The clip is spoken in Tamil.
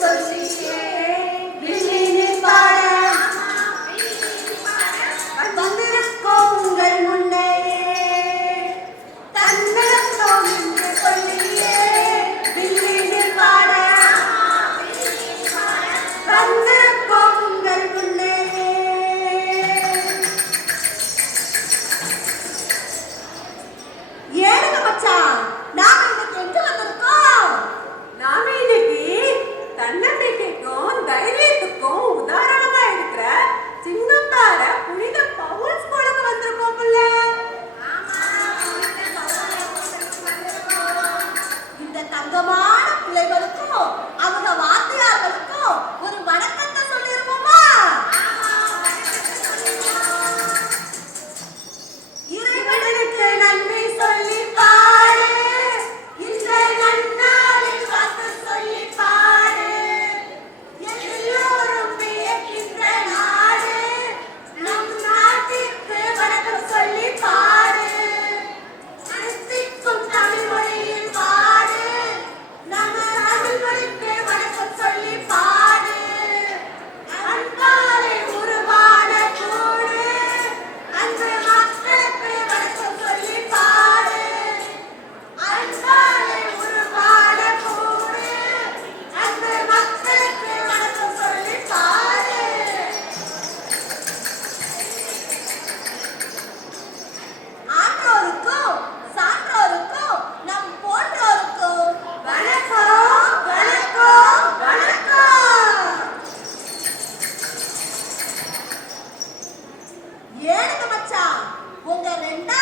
First ஏனுங்க மச்சான்? உங்க ரெண்டா